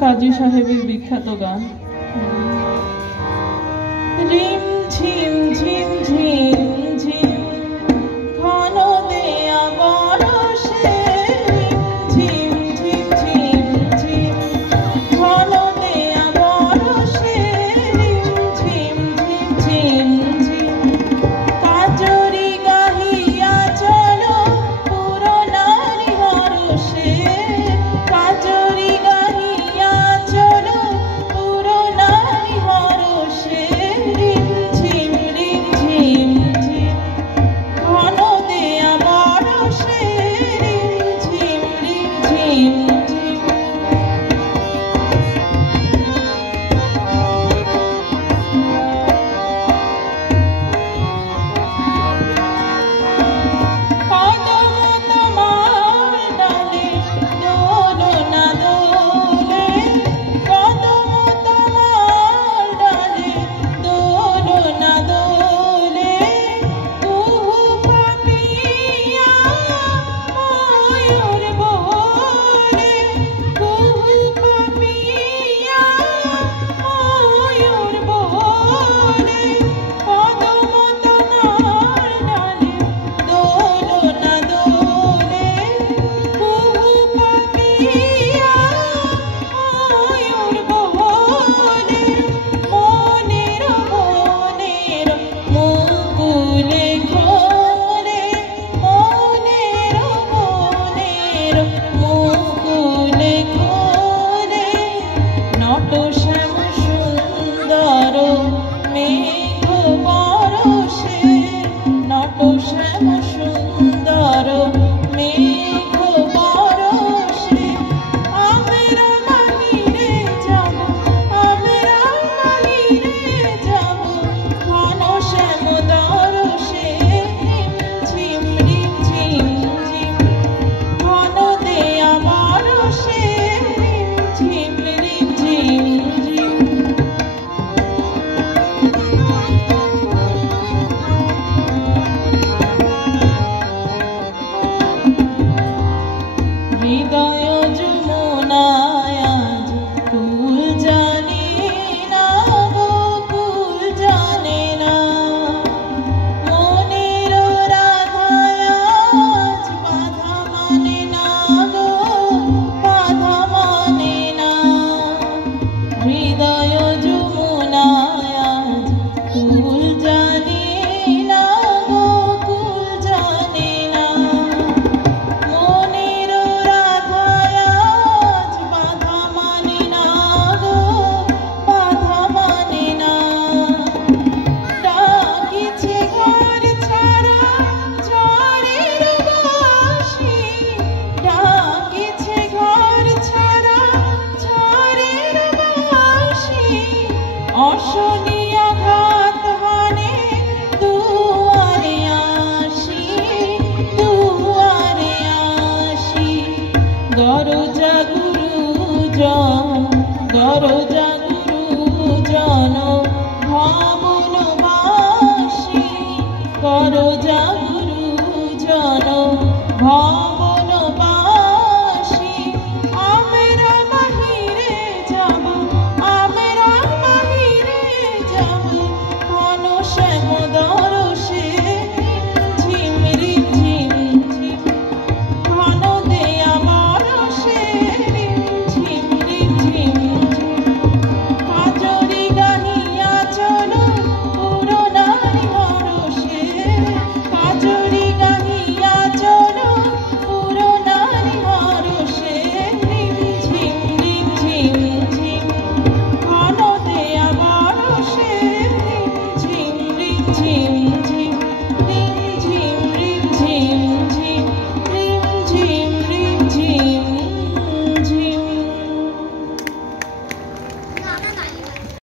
কাজী সাহেবের বিখ্যাত গান। রিম ঝিম ঝিম ঝিম ঝিম ঘন দেয়া বরষে, রিম ঝিম ঝিম ঝিম ঘন দেয়া বরষে, রিম ঝিম ঝিম ঝিম ঝিম কাজরি গাহিয়া চলো পুরনারি হরষে, কাজরি গাহিয়া চলো পুরনারি হরষে, রিম ঝিম ঝিম ঘন দেয়া বরষে, রিম ঝিম ঝিম ঝিম। কদম তোমার ডালে দোলনা দোলে, কদম তোমার ডালে দোলনা দোলে, কুহু পাপিয়া ময়ূর বলে, কুহু পাপিয়া ময়ূর বলে, কদম তোমার ডালে দোলনা দোলে, কুহু পাপিয়া ময়ূর বলে, মনের মনের মুকুলে খোলে, মনের মনের মুকুলে খোলে, নট শ্যাম সুন্দর মেঘ বরষে, নট শ্যাম সুন্দর মেঘ বরষে, আমরা মানিরে যাব, আমরা মানিরে যাব, ঘন শ্যাম দরষে, রিম ঝিম ঝিম ঘন দেয়া বরষে, রিম ঝিম ঝিম। হৃদয় যমুনায় আজ কুল জানে না গো, কুল জানে না, মনের রাধায় আজ বাধা মানে না গো, বাধা মানে না, হৃদয় যমুনায় আজ কুল জানে না গো, কুল জানে না, মনের রাধায় আজ বাধা মানে না গো, বাধা মানে না, ডাকিছে ঘর ছাড়া ঝড়ের বাঁশি, ডাকিছে ঘর ছাড়া ঝড়ের বাঁশি, অশনিয়া ঘাত হানে দুয়ারে আসি, দুয়ারে আসি, দরজা গুরুজন, দরজা গুরুজন ভবনবাসী, দরজা গুরুজন